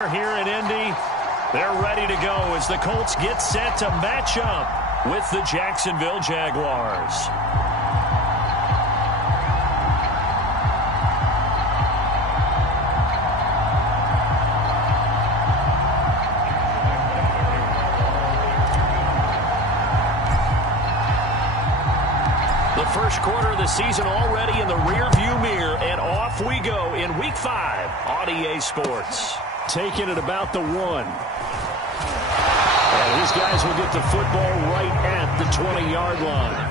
Here in Indy, they're ready to go as the Colts get set to match up with the Jacksonville Jaguars. The first quarter of the season already in the rearview mirror, and off we go in Week 5 on EA Sports. Taking it about the 1. And these guys will get the football right at the 20-yard line.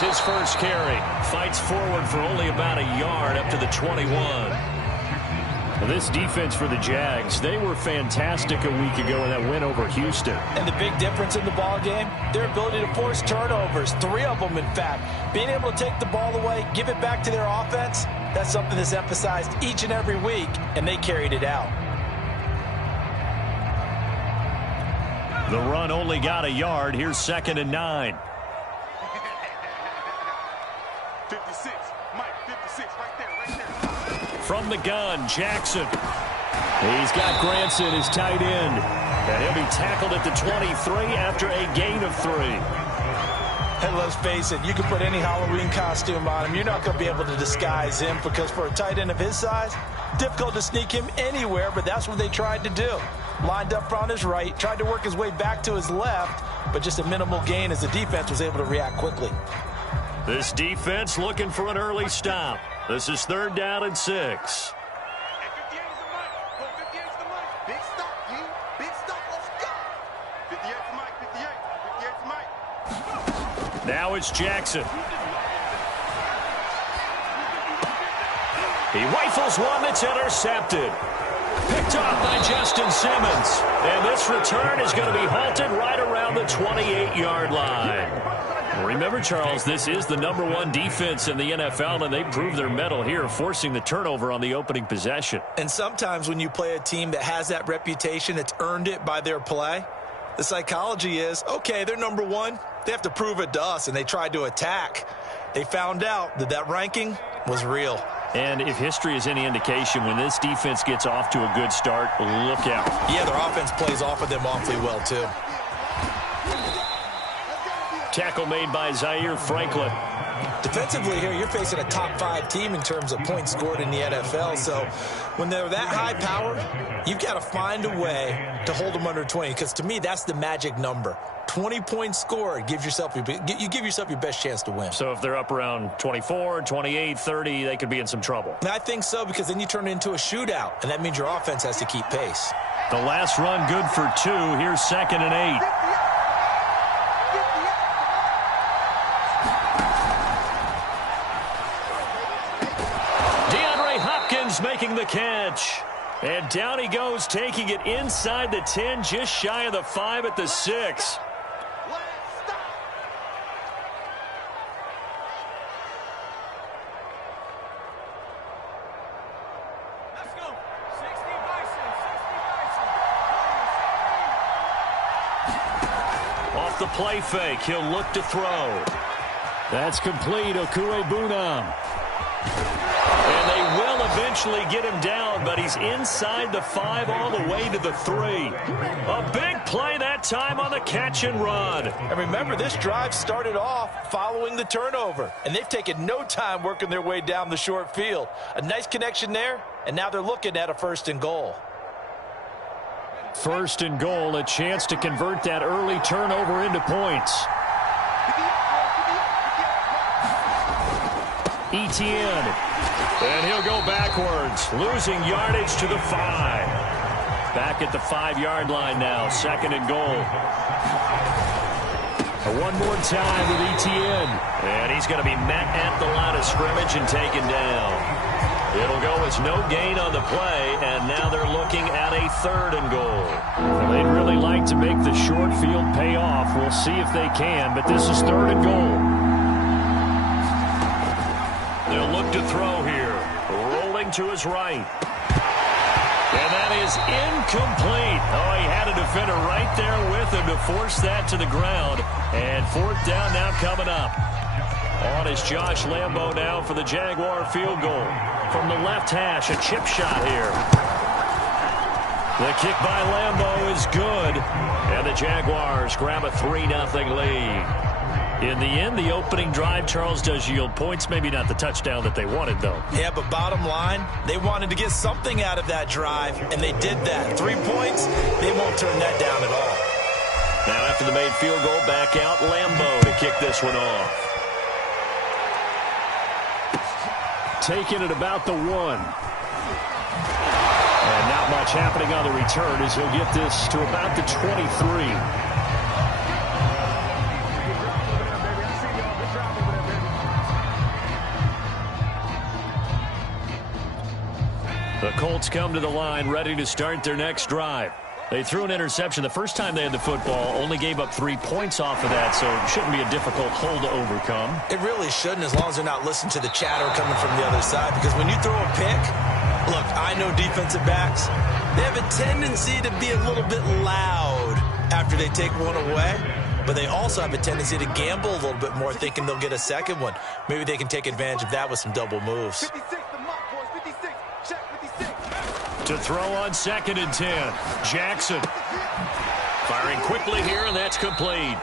His first carry, fights forward for only about a yard up to the 21. Well, this defense for the Jags, they were fantastic a week ago in that win over Houston. And the big difference in the ball game, their ability to force turnovers, 3 of them in fact. Being able to take the ball away, give it back to their offense, that's something that's emphasized each and every week, and they carried it out. The run only got a yard. Here's 2nd and 9. 56, Mike, 56, right there. From the gun, Jackson. He's got Granson, his tight end. And he'll be tackled at the 23 after a gain of 3. And let's face it, you can put any Halloween costume on him. You're not going to be able to disguise him because for a tight end of his size, difficult to sneak him anywhere, but that's what they tried to do. Lined up on his right, tried to work his way back to his left, but just a minimal gain as the defense was able to react quickly. This defense looking for an early stop. This is 3rd down and 6. Hey, 58 is the Mike. Go 58 is the Mike. Big stop, G. Big stop. Let's go. 58 is the Mike. 58. 58 is the Mike. Now it's Jackson. He rifles one that's intercepted. Picked off by Justin Simmons. And this return is going to be halted right around the 28-yard line. Remember, Charles, this is the #1 defense in the NFL, and they proved their mettle here, forcing the turnover on the opening possession. And sometimes when you play a team that has that reputation, that's earned it by their play, the psychology is, okay, they're #1. They have to prove it to us, and they tried to attack. They found out that that ranking was real. And if history is any indication, when this defense gets off to a good start, look out. Yeah, their offense plays off of them awfully well, too. Tackle made by Zaire Franklin. Defensively here, you're facing a top 5 team in terms of points scored in the NFL. So when they're that high powered, you've got to find a way to hold them under 20. Because to me, that's the magic number. 20 points scored, you give yourself your best chance to win. So if they're up around 24, 28, 30, they could be in some trouble. And I think so, because then you turn it into a shootout, and that means your offense has to keep pace. The last run good for 2. Here's 2nd and 8. Making the catch. And down he goes, taking it inside the 10, just shy of the 5 at the 6. Let's go. 60 Bison. 60 Bison. Off the play fake, he'll look to throw. That's complete. Okuebunam. And they will eventually get him down, but he's inside the 5 all the way to the 3. A big play that time on the catch and run. And remember, this drive started off following the turnover, and they've taken no time working their way down the short field. A nice connection there, and now they're looking at a 1st and goal. 1st and goal, a chance to convert that early turnover into points. Etienne. And he'll go backwards, losing yardage to the 5. Back at the 5-yard line now, 2nd and goal. One more time with Etienne. And he's going to be met at the line of scrimmage and taken down. It'll go as no gain on the play, and now they're looking at a 3rd and goal. Well, they'd really like to make the short field pay off. We'll see if they can, but this is 3rd and goal. They'll look to throw here. Rolling to his right. And that is incomplete. Oh, he had a defender right there with him to force that to the ground. And 4th down now coming up. On is Josh Lambo now for the Jaguar field goal. From the left hash, a chip shot here. The kick by Lambo is good. And the Jaguars grab a 3-0 lead. In the end, the opening drive, Charles, does yield points. Maybe not the touchdown that they wanted, though. Yeah, but bottom line, they wanted to get something out of that drive, and they did that. 3 points, they won't turn that down at all. Now after the made field goal, back out Lambo to kick this one off. Taking it about the 1. And not much happening on the return as he'll get this to about the 23. The Colts come to the line ready to start their next drive. They threw an interception the first time they had the football, only gave up 3 points off of that, so it shouldn't be a difficult hole to overcome. It really shouldn't, as long as they're not listening to the chatter coming from the other side, because when you throw a pick, look, I know defensive backs, they have a tendency to be a little bit loud after they take one away, but they also have a tendency to gamble a little bit more, thinking they'll get a second one. Maybe they can take advantage of that with some double moves. 56, the mark, boys. 56. Check 56. To throw on 2nd and 10. Jackson firing quickly here, and that's complete.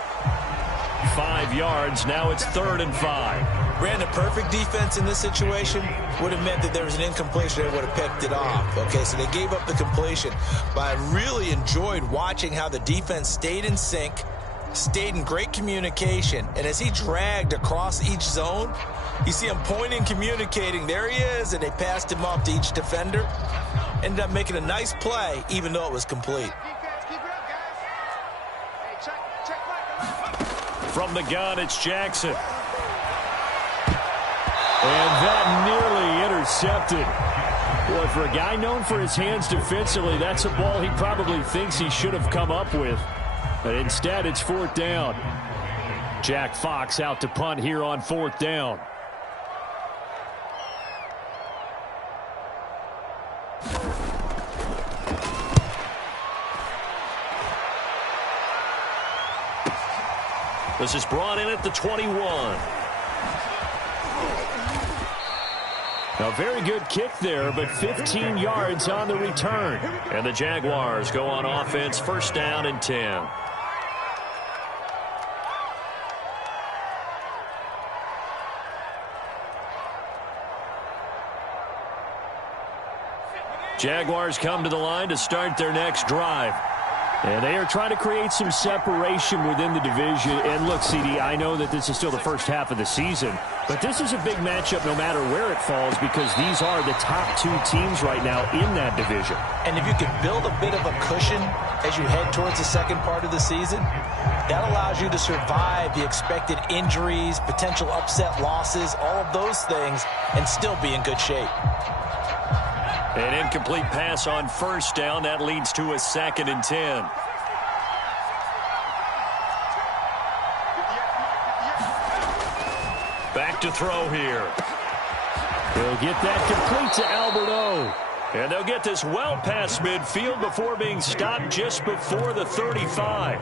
5 yards. Now it's 3rd and 5. Ran a perfect defense in this situation would have meant that there was an incompletion. They would have picked it off. Okay, so they gave up the completion. But I really enjoyed watching how the defense stayed in sync, stayed in great communication, and as he dragged across each zone, you see him pointing, communicating. There he is, and they passed him off to each defender. Ended up making a nice play, even though it was complete. Defense, keep it up, guys. Hey, check right. From the gun, it's Jackson. And that nearly intercepted. Boy, for a guy known for his hands defensively, that's a ball he probably thinks he should have come up with. But instead, it's 4th down. Jack Fox out to punt here on 4th down. This is brought in at the 21. A very good kick there, but 15 yards on the return. And the Jaguars go on offense, 1st down and 10. Jaguars come to the line to start their next drive. And they are trying to create some separation within the division. And look, CD, I know that this is still the first half of the season, but this is a big matchup no matter where it falls, because these are the top 2 teams right now in that division. And if you can build a bit of a cushion as you head towards the second part of the season, that allows you to survive the expected injuries, potential upset losses, all of those things, and still be in good shape. An incomplete pass on 1st down. That leads to a 2nd and 10. Back to throw here. They'll get that complete to Alberto. And they'll get this well past midfield before being stopped just before the 35.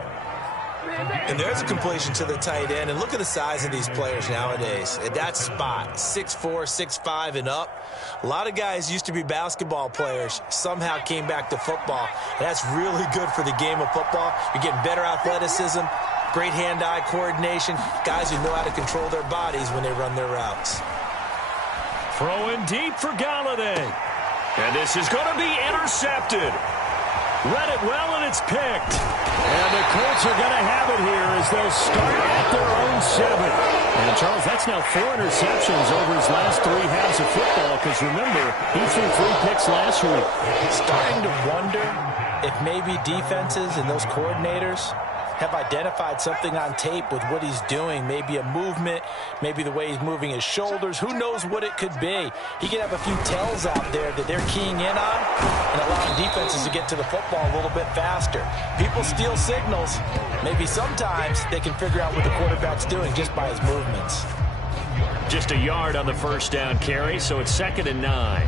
And there's a completion to the tight end. And look at the size of these players nowadays. At that spot, 6'4", 6'5", and up. A lot of guys used to be basketball players, somehow came back to football. And that's really good for the game of football. You're getting better athleticism, great hand-eye coordination, guys who know how to control their bodies when they run their routes. Throwing deep for Galladay. And this is going to be intercepted. Read it well, and it's picked. And the Colts are going to have it here as they'll start at their own 7. And, Charles, that's now 4 interceptions over his last 3 halves of football, because, remember, he threw 3 picks last week. Starting to wonder if maybe defenses and those coordinators have identified something on tape with what he's doing. Maybe a movement, maybe the way he's moving his shoulders. Who knows what it could be? He could have a few tells out there that they're keying in on and allowing defenses to get to the football a little bit faster. People steal signals. Maybe sometimes they can figure out what the quarterback's doing just by his movements. Just a yard on the first down carry, so it's 2nd and 9.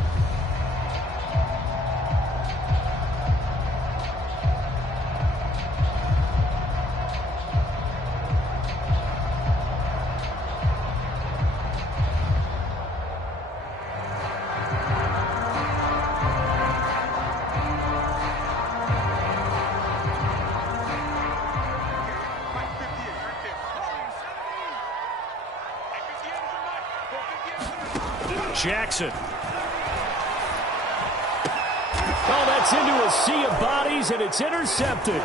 Jackson. Oh, that's into a sea of bodies, and it's intercepted.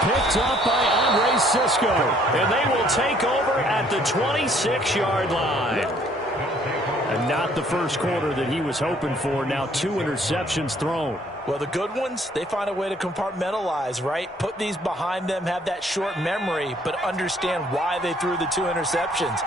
Picked up by Andre Cisco. And they will take over at the 26-yard line. And not the first quarter that he was hoping for. Now 2 interceptions thrown. Well, the good ones, they find a way to compartmentalize, right? Put these behind them, have that short memory, but understand why they threw the 2 interceptions.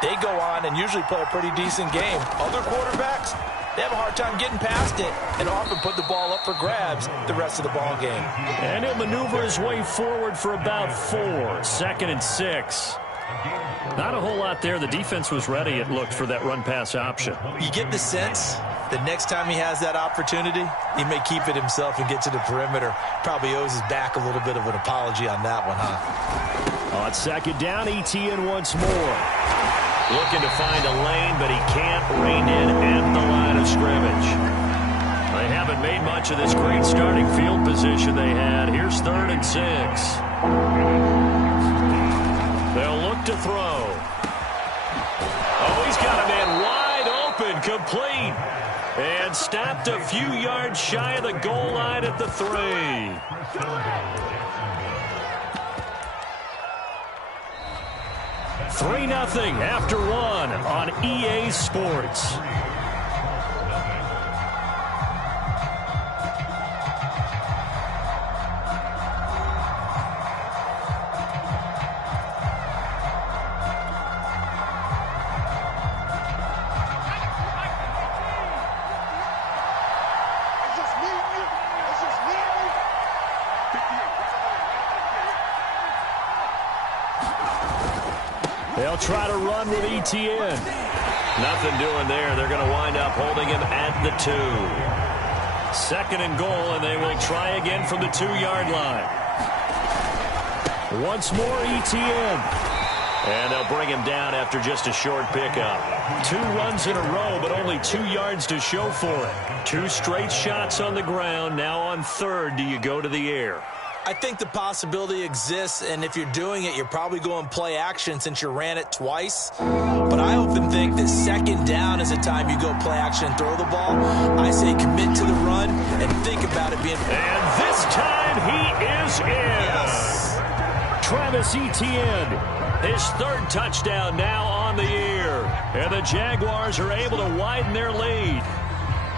They go on and usually play a pretty decent game. Other quarterbacks, they have a hard time getting past it and often put the ball up for grabs the rest of the ball game. And he'll maneuver his way forward for about 4. 2nd and 6. Not a whole lot there. The defense was ready, it looked, for that run-pass option. You get the sense that next time he has that opportunity, he may keep it himself and get to the perimeter. Probably owes his back a little bit of an apology on that one, huh? On 2nd down, Etienne once more. Looking to find a lane, but he can't rein in at the line of scrimmage. They haven't made much of this great starting field position they had. Here's 3rd and 6. They'll look to throw. Oh, he's got a man wide open, complete. And stopped a few yards shy of the goal line at the 3. 3-0 after 1 on EA Sports. They'll try to run with Etienne. Nothing doing there. They're going to wind up holding him at the 2. 2nd and goal, and they will try again from the 2-yard line. Once more, Etienne. And they'll bring him down after just a short pickup. 2 runs in a row, but only 2 yards to show for it. 2 straight shots on the ground. Now on 3rd, do you go to the air? I think the possibility exists, and if you're doing it, you're probably going play action since you ran it twice. But I often think that 2nd down is a time you go play action and throw the ball. I say commit to the run and think about it being... And this time he is in. Yes. Travis Etienne, his 3rd touchdown now on the year. And the Jaguars are able to widen their lead.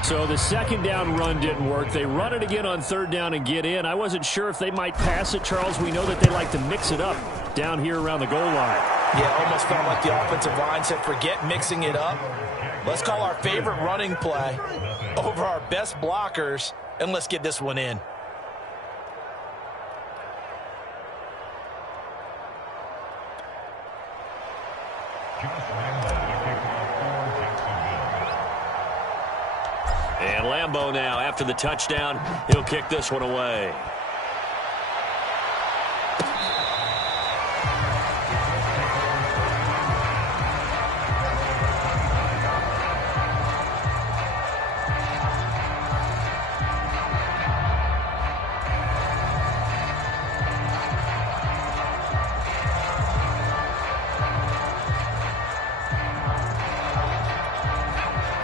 So the 2nd down run didn't work. They run it again on 3rd down and get in. I wasn't sure if they might pass it, Charles. We know that they like to mix it up down here around the goal line. Yeah, almost felt like the offensive line said, forget mixing it up. Let's call our favorite running play over our best blockers, and let's get this one in. And Lambeau now, after the touchdown, he'll kick this one away.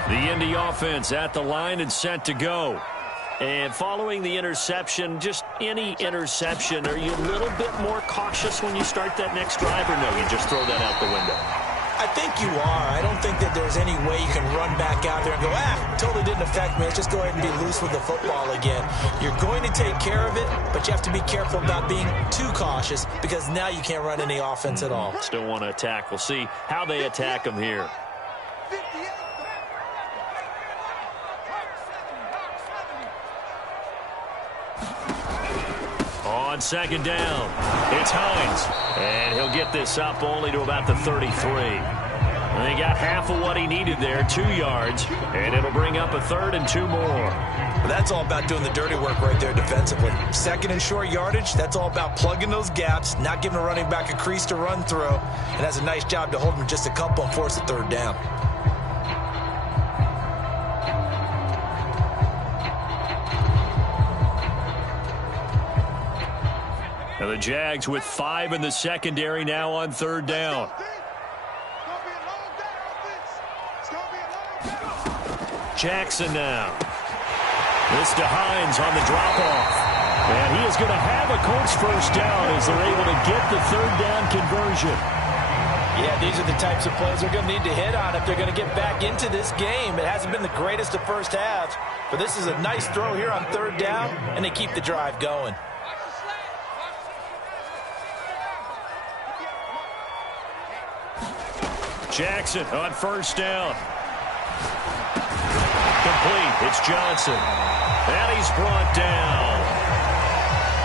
The Indy offense at the line and set to go. And following the interception, just any interception, are you a little bit more cautious when you start that next drive, or no, you just throw that out the window? I think you are. I don't think that there's any way you can run back out there and go, totally didn't affect me. Let's just go ahead and be loose with the football again. You're going to take care of it, but you have to be careful about being too cautious because now you can't run any offense at all. Still want to attack. We'll see how they attack them here. On second down, it's Hines, and he'll get this up only to about the 33. And he got half of what he needed there, 2 yards, and it'll bring up a 3rd and 2 more. Well, that's all about doing the dirty work right there defensively. 2nd and short yardage, that's all about plugging those gaps, not giving a running back a crease to run through, and has a nice job to hold him just a couple and force a 3rd down. And the Jags with 5 in the secondary now on 3rd down. Jackson now. This to Hines on the drop-off. And he is going to have a Colts 1st down as they're able to get the 3rd down conversion. Yeah, these are the types of plays they're going to need to hit on if they're going to get back into this game. It hasn't been the greatest of first halves, but this is a nice throw here on 3rd down, and they keep the drive going. Jackson on 1st down. Complete. It's Johnson. And he's brought down.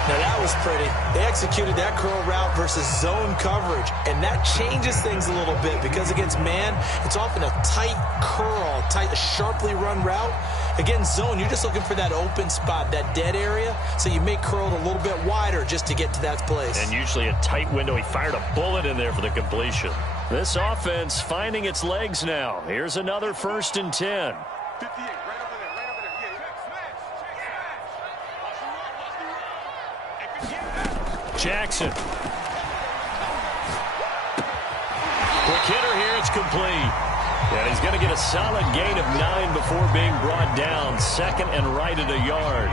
Now that was pretty. They executed that curl route versus zone coverage, and that changes things a little bit because against man, it's often a tight curl, a sharply run route. Against zone, you're just looking for that open spot, that dead area, so you make curl a little bit wider just to get to that place. And usually a tight window. He fired a bullet in there for the completion. This offense finding its legs now. Here's another 1st and 10. 58, right over there, Jackson. Quick hitter here. It's complete. And he's going to get a solid gain of 9 before being brought down. 2nd and right at a yard.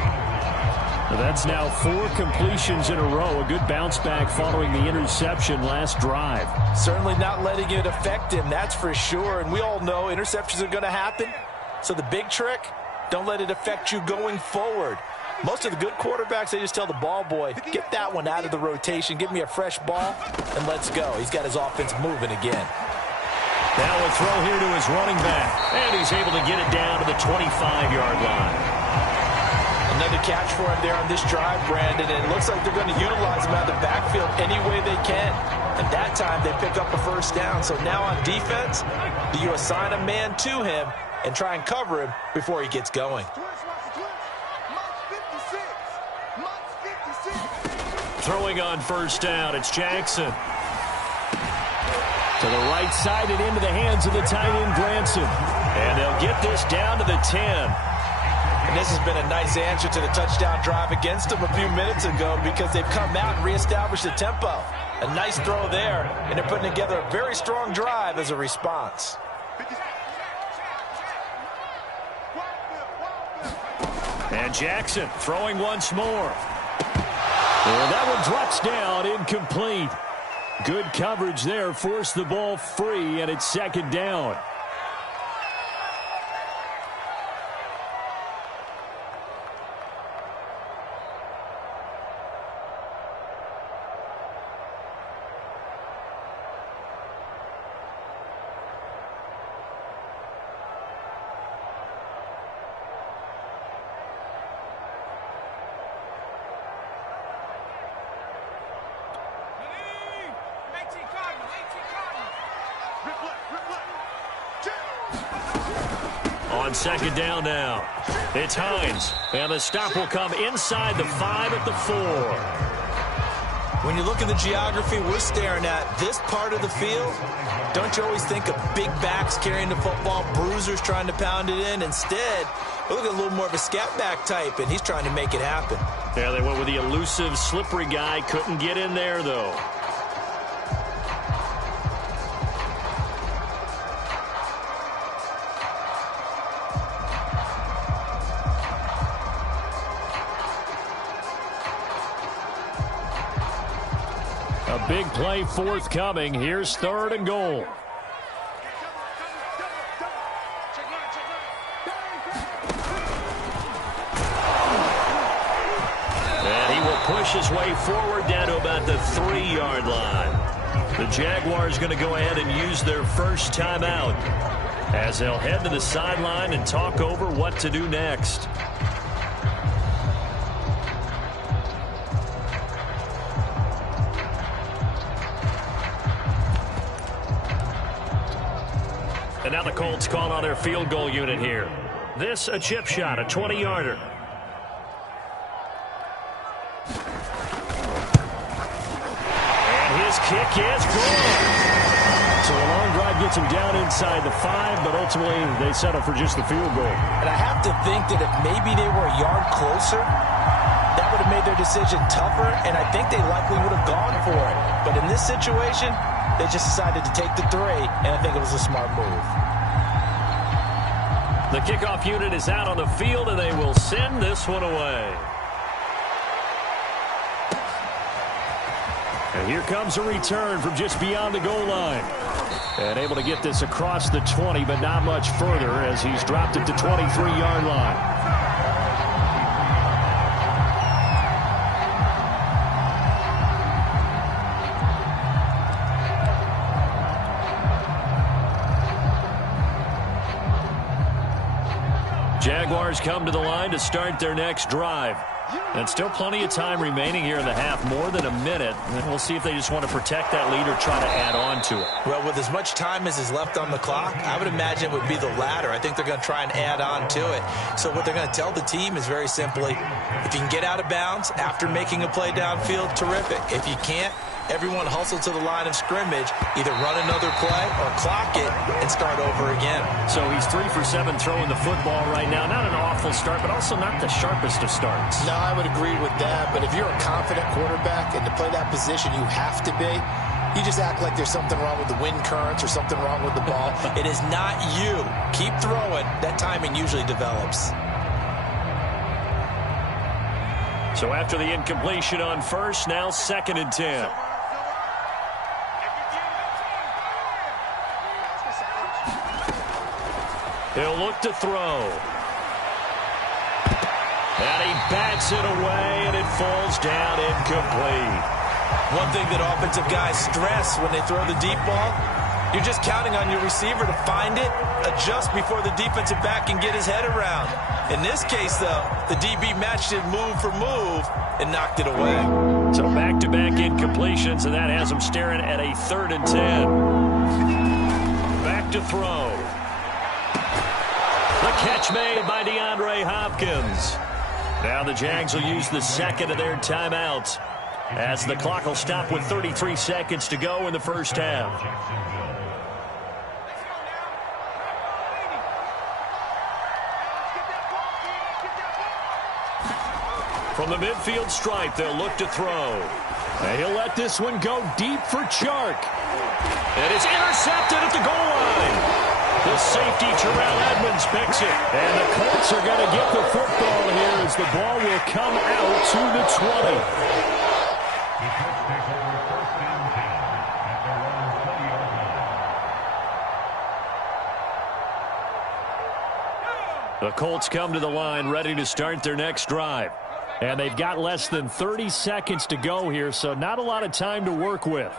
That's now 4 completions in a row. A good bounce back following the interception last drive. Certainly not letting it affect him, that's for sure. And we all know interceptions are going to happen. So the big trick, don't let it affect you going forward. Most of the good quarterbacks, they just tell the ball boy, get that one out of the rotation, give me a fresh ball, and let's go. He's got his offense moving again. Now a throw here to his running back, and he's able to get it down to the 25-yard line. Another catch for him there on this drive, Brandon, and it looks like they're going to utilize him out of the backfield any way they can. And that time they pick up a 1st down. So now on defense, do you assign a man to him and try and cover him before he gets going? Throwing on 1st down, it's Jackson. To the right side and into the hands of the tight end, Granson. And they'll get this down to the 10. And this has been a nice answer to the touchdown drive against them a few minutes ago because they've come out and reestablished the tempo. A nice throw there, and they're putting together a very strong drive as a response. And Jackson throwing once more. And that one drops down, incomplete. Good coverage there, forced the ball free, and it's 2nd down. On 2nd down now, it's Hines. And the stop will come inside the 5 at the 4. When you look at the geography we're staring at, this part of the field, don't you always think of big backs carrying the football, bruisers trying to pound it in? Instead, look at a little more of a scat back type, and he's trying to make it happen. Yeah, they went with the elusive, slippery guy. Couldn't get in there, though. A big play forthcoming. Here's 3rd and goal. push his way forward down to about the 3-yard line. The Jaguars going to go ahead and use their first timeout as they'll head to the sideline and talk over what to do next. And now the Colts call on their field goal unit here. This a chip shot, a 20-yarder. And his kick is good. So a long drive gets him down inside the 5, but ultimately they settle for just the field goal. And I have to think that if maybe they were a yard closer, that would have made their decision tougher, and I think they likely would have gone for it. But in this situation, they just decided to take the 3, and I think it was a smart move. The kickoff unit is out on the field, and they will send this one away. And here comes a return from just beyond the goal line. And able to get this across the 20, but not much further as he's dropped it to 23-yard line. Jaguars come to the line to start their next drive. And still plenty of time remaining here in the half, more than a minute. And we'll see if they just want to protect that lead or try to add on to it. Well, with as much time as is left on the clock, I would imagine it would be the latter. I think they're going to try and add on to it. So what they're going to tell the team is very simply, if you can get out of bounds after making a play downfield, terrific. If you can't, everyone hustle to the line of scrimmage, either run another play or clock it and start over again. So he's 3 for 7 throwing the football right now. Not an awful start, but also not the sharpest of starts. No, I would agree with that. But if you're a confident quarterback and to play that position you have to be, you just act like there's something wrong with the wind currents or something wrong with the ball. It is not you. Keep throwing. That timing usually develops. So after the incompletion on first, now 2nd and 10. He'll look to throw. And he bats it away, and it falls down incomplete. One thing that offensive guys stress when they throw the deep ball, you're just counting on your receiver to find it, adjust before the defensive back can get his head around. In this case, though, the DB matched it move for move and knocked it away. So back-to-back incompletions, and that has him staring at a 3rd and 10. Back to throw. The catch made by DeAndre Hopkins. Now the Jags will use the 2nd of their timeouts as the clock will stop with 33 seconds to go in the first half. From the midfield stripe, they'll look to throw. And he'll let this one go deep for Chark. And it's intercepted at the goal line. The safety, Terrell Edmonds, picks it. And the Colts are going to get the football here as the ball will come out to the 20. The Colts come to the line ready to start their next drive. And they've got less than 30 seconds to go here, so not a lot of time to work with.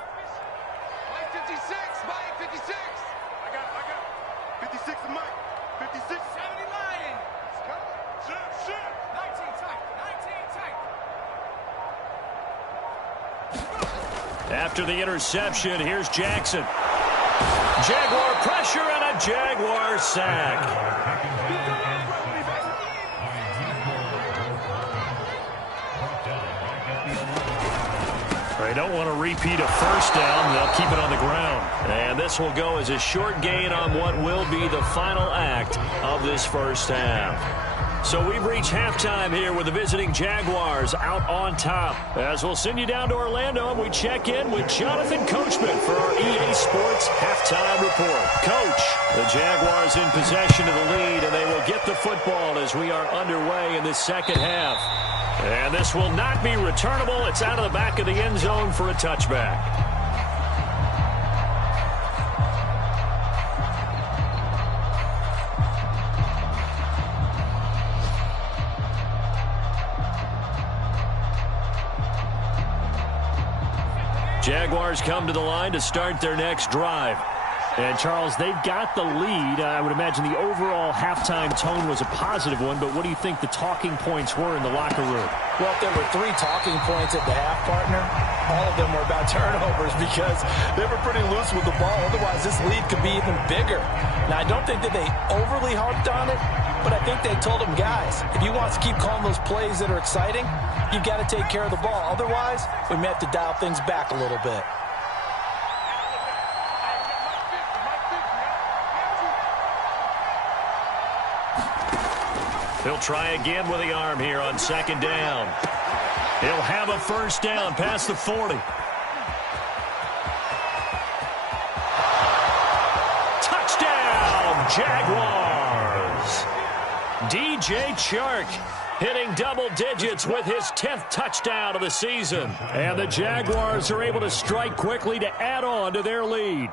After the interception, here's Jackson. Jaguar pressure and a Jaguar sack. They don't want to repeat a first down. They'll keep it on the ground. And this will go as a short gain on what will be the final act of this first half. So we've reached halftime here with the visiting Jaguars out on top. As we'll send you down to Orlando, and we check in with Jonathan Coachman for our EA Sports Halftime Report. Coach, the Jaguars in possession of the lead, and they will get the football as we are underway in this second half. And this will not be returnable. It's out of the back of the end zone for a touchback. Jaguars come to the line to start their next drive. And, Charles, they've got the lead. I would imagine the overall halftime tone was a positive one, but what do you think the talking points were in the locker room? Well, if there were 3 talking points at the half, partner, all of them were about turnovers because they were pretty loose with the ball. Otherwise, this lead could be even bigger. Now, I don't think that they overly harped on it, but I think they told them, guys, if you want to keep calling those plays that are exciting, you've got to take care of the ball. Otherwise, we may have to dial things back a little bit. He'll try again with the arm here on second down. He'll have a first down past the 40. Touchdown, Jaguars. DJ Chark hitting double digits with his 10th touchdown of the season. And the Jaguars are able to strike quickly to add on to their lead.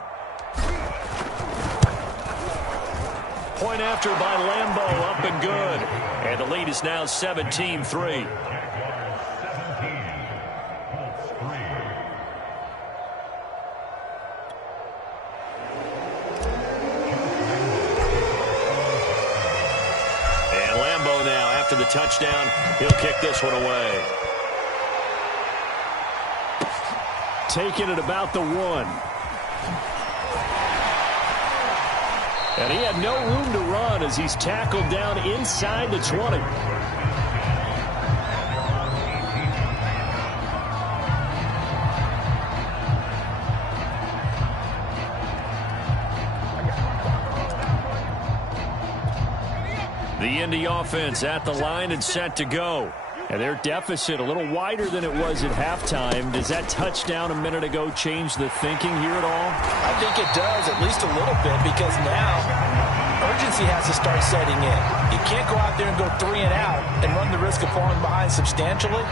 Point after by Lambeau, up and good. And the lead is now 17-3. And Lambeau now, after the touchdown, he'll kick this one away. Taking it about the 1. And he had no room to run as he's tackled down inside the 20. The Indy offense at the line and set to go. And their deficit a little wider than it was at halftime. Does that touchdown a minute ago change the thinking here at all? I think it does, at least a little bit, because now urgency has to start setting in. You can't go out there and go 3 and out and run the risk of falling behind substantially,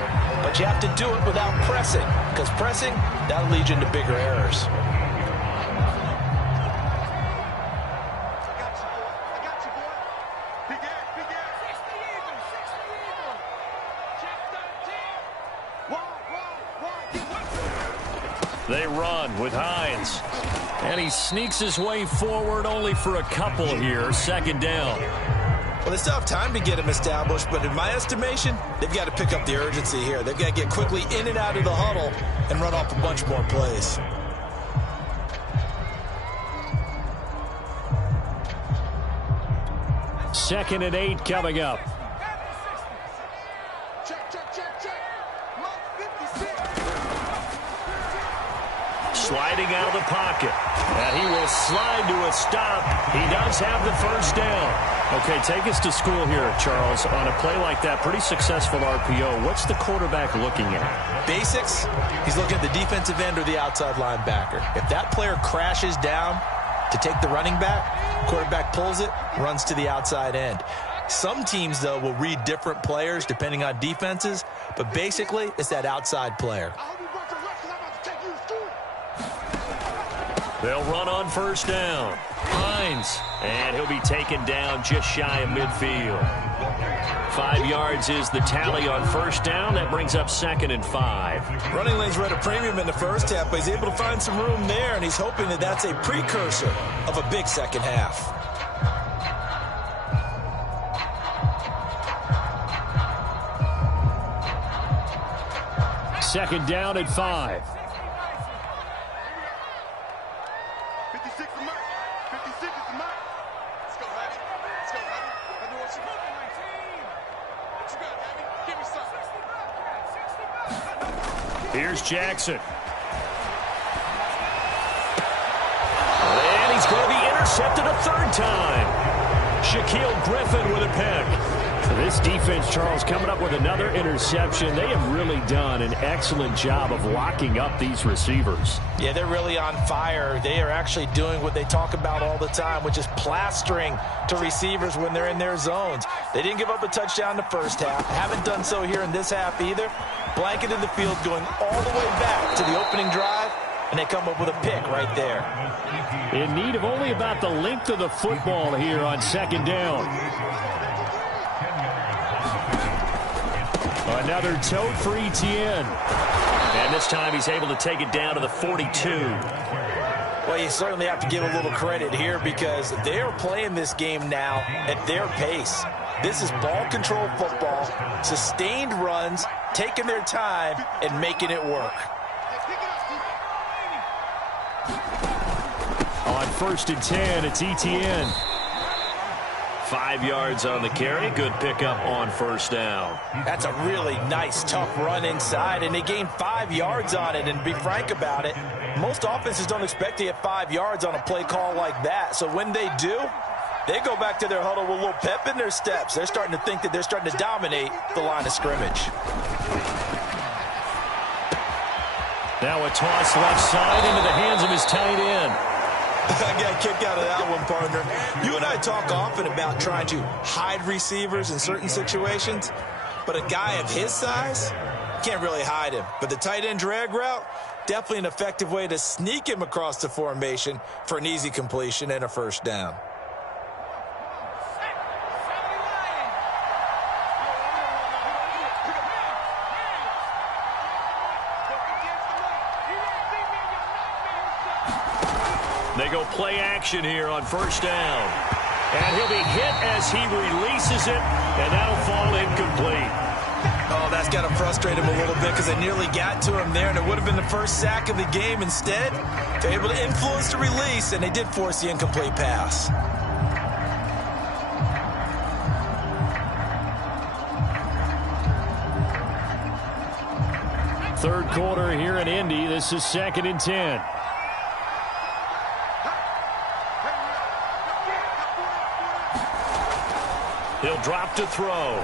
but you have to do it without pressing, because pressing, that'll lead you into bigger errors. They run with Hines. And he sneaks his way forward only for a couple here. Second down. Well, they still have time to get him established, but in my estimation, they've got to pick up the urgency here. They've got to get quickly in and out of the huddle and run off a bunch more plays. Second and 8 coming up. Sliding out of the pocket. And he will slide to a stop. He does have the first down. Okay, take us to school here, Charles. On a play like that, pretty successful RPO. What's the quarterback looking at? Basics. He's looking at the defensive end or the outside linebacker. If that player crashes down to take the running back, quarterback pulls it, runs to the outside end. Some teams, though, will read different players depending on defenses, but basically it's that outside player. They'll run on first down. Hines. And he'll be taken down just shy of midfield. 5 yards is the tally on first down. That brings up 2nd and 5. Running lanes were at a premium in the first half, but he's able to find some room there, and he's hoping that that's a precursor of a big second half. Second down at 5. 56 is Mike. 56 is Mike. Let's go, Hattie. Let's go, Hattie. I know what you got. What you got, Hattie? Give me something. Here's Jackson. And he's going to be intercepted a 3rd time. Shaquille Griffin with a pick. This defense, Charles, coming up with another interception. They have really done an excellent job of locking up these receivers. Yeah, they're really on fire. They are actually doing what they talk about all the time, which is plastering to receivers when they're in their zones. They didn't give up a touchdown the first half. Haven't done so here in this half either. Blanketed the field going all the way back to the opening drive, and they come up with a pick right there. In need of only about the length of the football here on second down. Another tote for Etienne. And this time he's able to take it down to the 42. Well, you certainly have to give a little credit here because they are playing this game now at their pace. This is ball control football, sustained runs, taking their time, and making it work. On 1st and 10, it's Etienne. 5 yards on the carry. Good pickup on 1st down. That's a really nice, tough run inside, and they gained 5 yards on it. And to be frank about it, most offenses don't expect to get 5 yards on a play call like that. So when they do, they go back to their huddle with a little pep in their steps. They're starting to think that they're starting to dominate the line of scrimmage. Now a toss left side into the hands of his tight end. I got a kick out of that one, partner. You and I talk often about trying to hide receivers in certain situations, but a guy of his size, can't really hide him. But the tight end drag route, definitely an effective way to sneak him across the formation for an easy completion and a 1st down. They go play action here on 1st down. And he'll be hit as he releases it, and that'll fall incomplete. Oh, that's got to frustrate him a little bit because they nearly got to him there, and it would have been the first sack of the game. Instead, they're able to influence the release, and they did force the incomplete pass. Third quarter here in Indy. This is 2nd and 10. He'll drop to throw.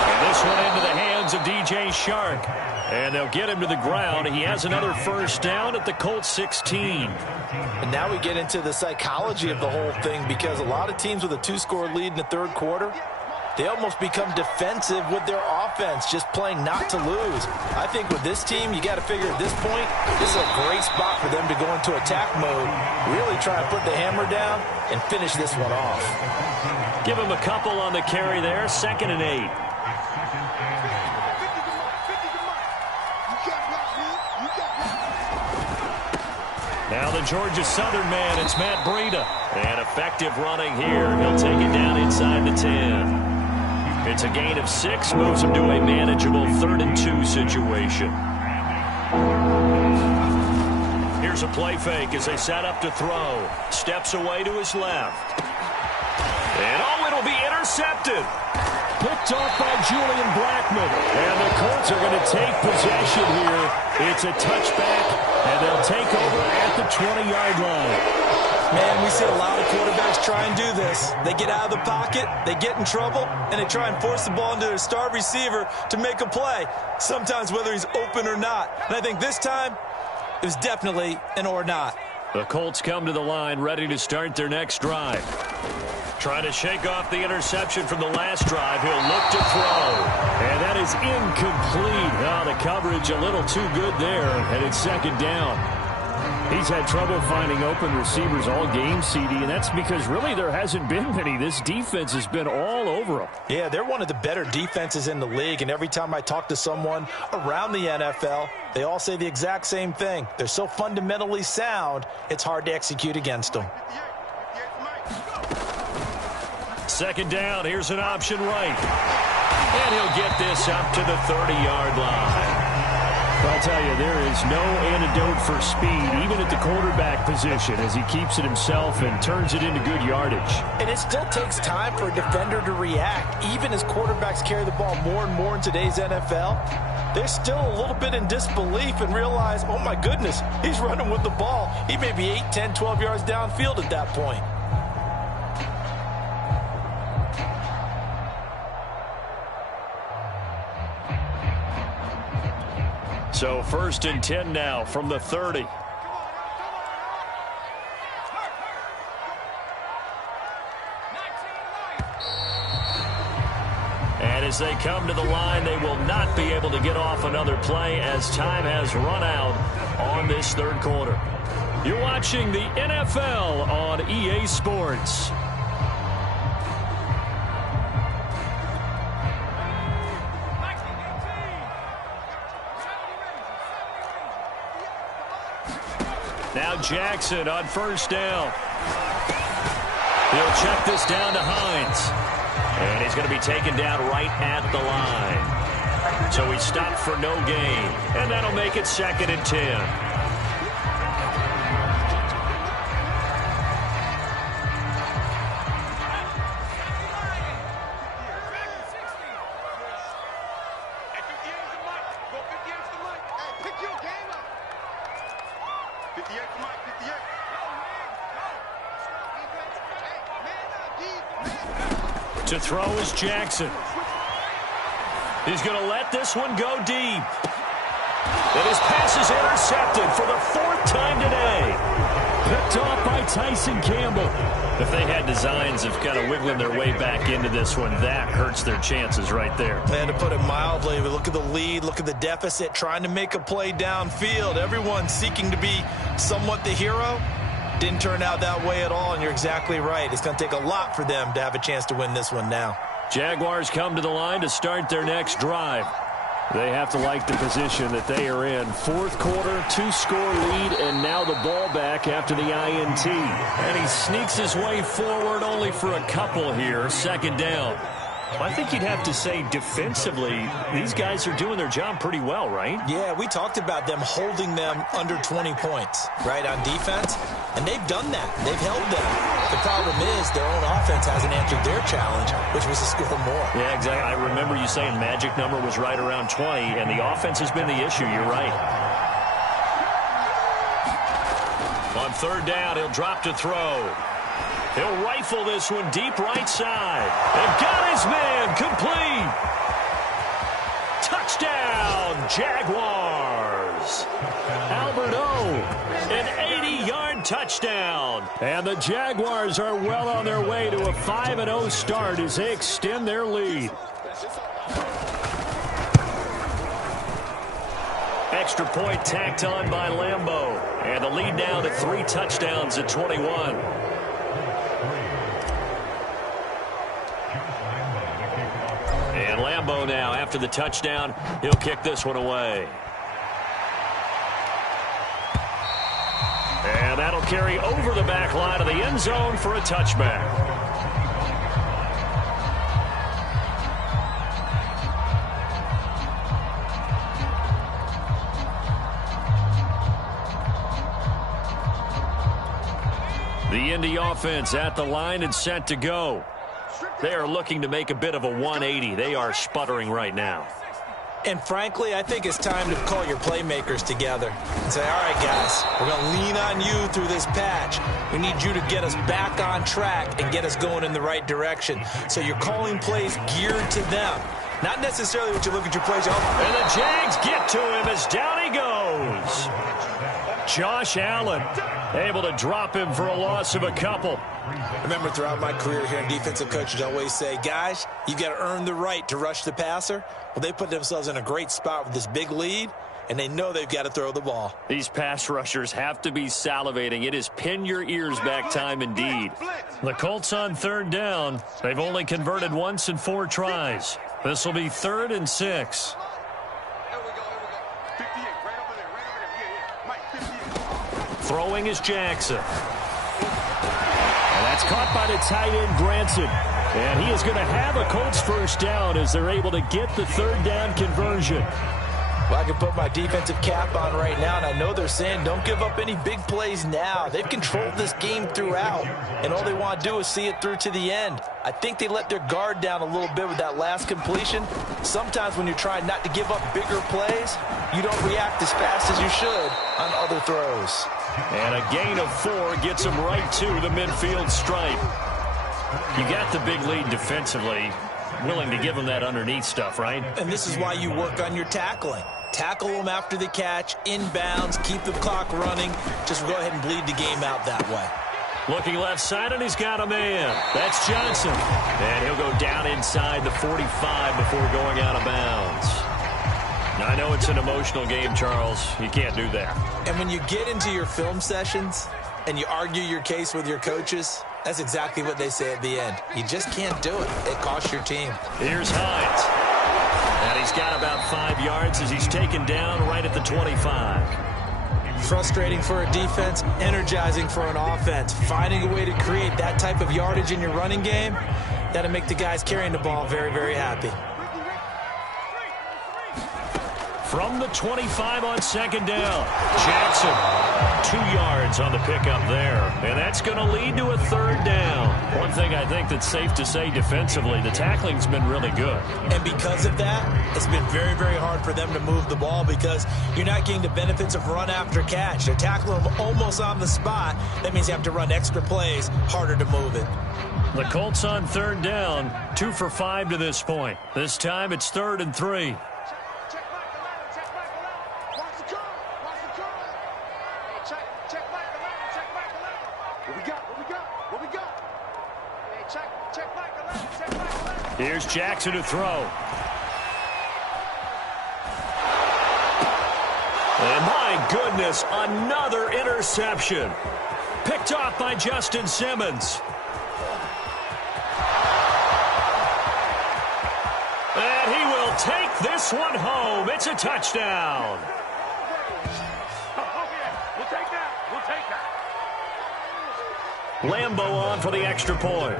And this one into the hands of DJ Shark. And they'll get him to the ground. He has another 1st down at the Colts 16. And now we get into the psychology of the whole thing because a lot of teams with a 2-score lead in the 3rd quarter, they almost become defensive with their offense, just playing not to lose. I think with this team, you got to figure at this point, this is a great spot for them to go into attack mode, really try to put the hammer down and finish this one off. Give him a couple on the carry there. 2nd and 8. Now the Georgia Southern man, it's Matt Breida. And effective running here. He'll take it down inside the 10. It's a gain of 6, moves him to a manageable 3rd and 2 situation. Here's a play fake as they set up to throw. Steps away to his left. And oh, it'll be intercepted. Picked off by Julian Blackmon. And the Colts are going to take possession here. It's a touchback, and they'll take over at the 20-yard line. Man, we see a lot of quarterbacks try and do this. They get out of the pocket, they get in trouble, and they try and force the ball into their star receiver to make a play, sometimes whether he's open or not. And I think this time, it was definitely an or not. The Colts come to the line ready to start their next drive. Trying to shake off the interception from the last drive. He'll look to throw. And that is incomplete. Oh, the coverage a little too good there. And it's 2nd down. He's had trouble finding open receivers all game, CD, and that's because really there hasn't been many. This defense has been all over them. Yeah, they're one of the better defenses in the league, and every time I talk to someone around the NFL, they all say the exact same thing. They're so fundamentally sound, it's hard to execute against them. 2nd down, here's an option right. And he'll get this up to the 30-yard line. I'll tell you, there is no antidote for speed, even at the quarterback position, as he keeps it himself and turns it into good yardage. And it still takes time for a defender to react. Even as quarterbacks carry the ball more and more in today's NFL, they're still a little bit in disbelief and realize, oh my goodness, he's running with the ball. He may be 8, 10, 12 yards downfield at that point. So 1st and 10 now from the 30. And as they come to the line, they will not be able to get off another play as time has run out on this 3rd quarter. You're watching the NFL on EA Sports. Now Jackson on first down. He'll check this down to Hines. And he's going to be taken down right at the line. So he stopped for no gain. And that'll make it 2nd and 10. To throw is Jackson. He's going to let this one go deep. And his pass is intercepted for the 4th time today. Picked off by Tyson Campbell. If they had designs of kind of wiggling their way back into this one, that hurts their chances right there. And to put it mildly, look at the lead, look at the deficit, trying to make a play downfield. Everyone seeking to be somewhat the hero. Didn't turn out that way at all, and you're exactly right. It's going to take a lot for them to have a chance to win this one now. Jaguars come to the line to start their next drive. They have to like the position that they are in. 4th quarter, 2-score lead, and now the ball back after the INT. And he sneaks his way forward only for a couple here. 2nd down. Well, I think you'd have to say defensively, these guys are doing their job pretty well, right? Yeah, we talked about them holding them under 20 points, right, on defense. And they've done that. They've held them. The problem is their own offense hasn't answered their challenge, which was to score more. Yeah, exactly. I remember you saying magic number was right around 20, and the offense has been the issue. You're right. On 3rd down, he'll drop to throw. He'll rifle this one deep right side. And got his man complete. Touchdown, Jaguars. Albert O, an 80-yard touchdown. And the Jaguars are well on their way to a 5-0 start as they extend their lead. Extra point tacked on by Lambeau. And the lead now to 3 touchdowns at 21. And Lambeau now, after the touchdown, he'll kick this one away. And that'll carry over the back line of the end zone for a touchback. The Indy offense at the line and set to go. They are looking to make a bit of a 180. They are sputtering right now. And frankly, I think it's time to call your playmakers together and say, all right, guys, we're going to lean on you through this patch. We need you to get us back on track and get us going in the right direction. So you're calling plays geared to them. Not necessarily what you look at your plays. And the Jags get to him as down he goes. Josh Allen able to drop him for a loss of a couple. Remember, throughout my career here in defensive coaches always say, guys, you got to earn the right to rush the passer. Well, they put themselves in a great spot with this big lead, and they know they've got to throw the ball. These pass rushers have to be salivating. It is pin your ears back time indeed. The Colts on 3rd down. They've only converted once in 4 tries. This will be 3rd and 6. Throwing is Jackson. And that's caught by the tight end, Granson. And he is going to have a Colts 1st down as they're able to get the 3rd down conversion. Well, I can put my defensive cap on right now, and I know they're saying don't give up any big plays now. They've controlled this game throughout, and all they want to do is see it through to the end. I think they let their guard down a little bit with that last completion. Sometimes when you're trying not to give up bigger plays, you don't react as fast as you should on other throws. And a gain of 4 gets them right to the midfield stripe. You got the big lead defensively, willing to give them that underneath stuff, right? And this is why you work on your tackling. Tackle them after the catch, inbounds, keep the clock running. Just go ahead and bleed the game out that way. Looking left side, and he's got a man. That's Johnson. And he'll go down inside the 45 before going out of bounds. Now, I know it's an emotional game, Charles. You can't do that. And when you get into your film sessions and you argue your case with your coaches, that's exactly what they say at the end. You just can't do it. It costs your team. Here's Hines. And he's got about 5 yards as he's taken down right at the 25. frustrating for a defense, energizing for an offense. Finding a way to create that type of yardage in your running game, that'll make the guys carrying the ball very, very happy. From the 25 on second down, Jackson, 2 yards on the pickup there. And that's going to lead to a third down. One thing I think that's safe to say defensively, the tackling's been really good. And because of that, it's been very, very hard for them to move the ball because you're not getting the benefits of run after catch. They're tackling them almost on the spot. That means you have to run extra plays, harder to move it. The Colts on third down, 2 for 5 to this point. This time it's 3rd and 3. Here's Jackson to throw. And my goodness, another interception. Picked off by Justin Simmons. And he will take this one home. It's a touchdown. We'll take that. We'll take that. Lambo on for the extra point.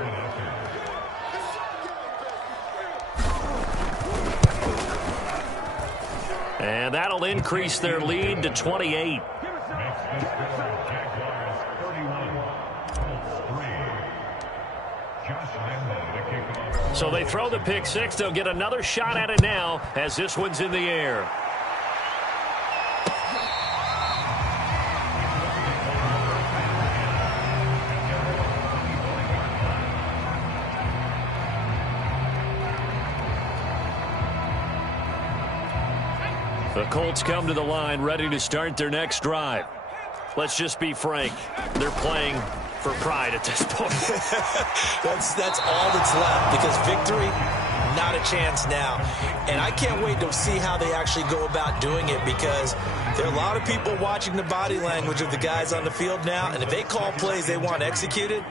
And that'll increase their lead to 28. So they throw the pick six. They'll get another shot at it now as this one's in the air. The Colts come to the line ready to start their next drive. Let's just be frank. They're playing for pride at this point. That's all that's left because victory, not a chance now. And I can't wait to see how they actually go about doing it because there are a lot of people watching the body language of the guys on the field now. And if they call plays they want executed,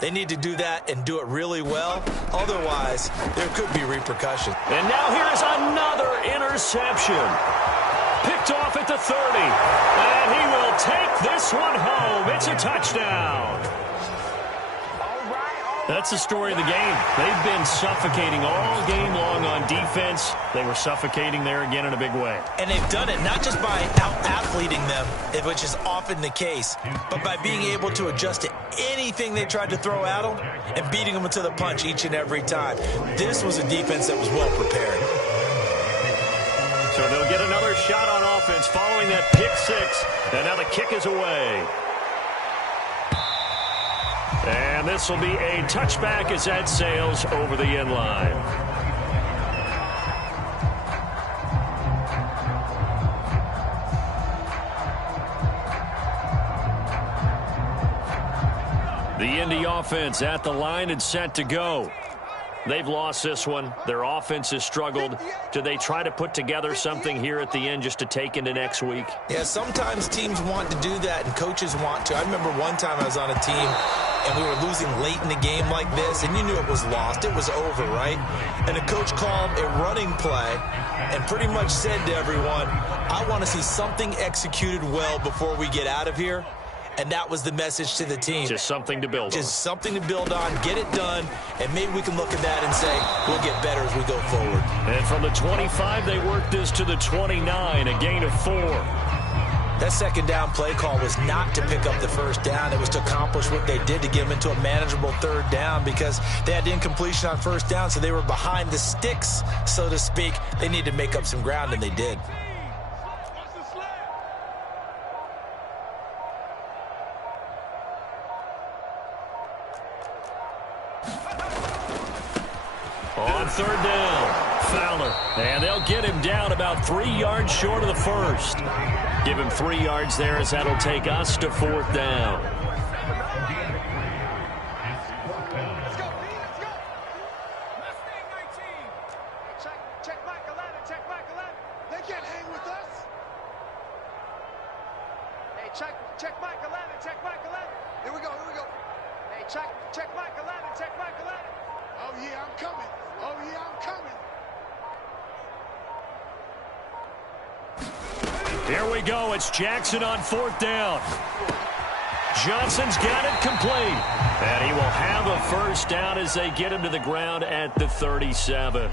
they need to do that and do it really well. Otherwise, there could be repercussions. And now here's another interception. Picked off at the 30. And he will take this one home. It's a touchdown. That's the story of the game. They've been suffocating all game long on defense. They were suffocating there again in a big way. And they've done it not just by out-athleting them, which is often the case, but by being able to adjust to anything they tried to throw at them and beating them to the punch each and every time. This was a defense that was well prepared. So they'll get another shot on offense following that pick six. And now the kick is away. And this will be a touchback as that sails over the end line. The Indy offense at the line and set to go. They've lost this one. Their offense has struggled. Do they try to put together something here at the end just to take into next week? Yeah, sometimes teams want to do that and coaches want to. I remember one time I was on a team and we were losing late in the game like this, and you knew it was lost. It was over, right? And the coach called a running play and pretty much said to everyone, I want to see something executed well before we get out of here. And that was the message to the team. Just something to build on. Just something to build on, get it done, and maybe we can look at that and say, we'll get better as we go forward. And from the 25, they worked this to the 29, a gain of 4. That second down play call was not to pick up the first down. It was to accomplish what they did to get them into a manageable third down because they had incompletion on first down, so they were behind the sticks, so to speak. They needed to make up some ground, and they did. On third down, Fowler. And they'll get him down about 3 yards short of the first. Give him 3 yards there as that'll take us to fourth down. Check Mike 11, check Mike 11. Here we go, here we go. Hey, check Mike 11, check Mike 11. Oh, yeah, I'm coming. Oh, yeah, I'm coming. Here we go. It's Jackson on 4th down. Johnson's got it complete. And he will have a first down as they get him to the ground at the 37.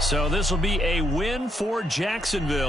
So this will be a win for Jacksonville.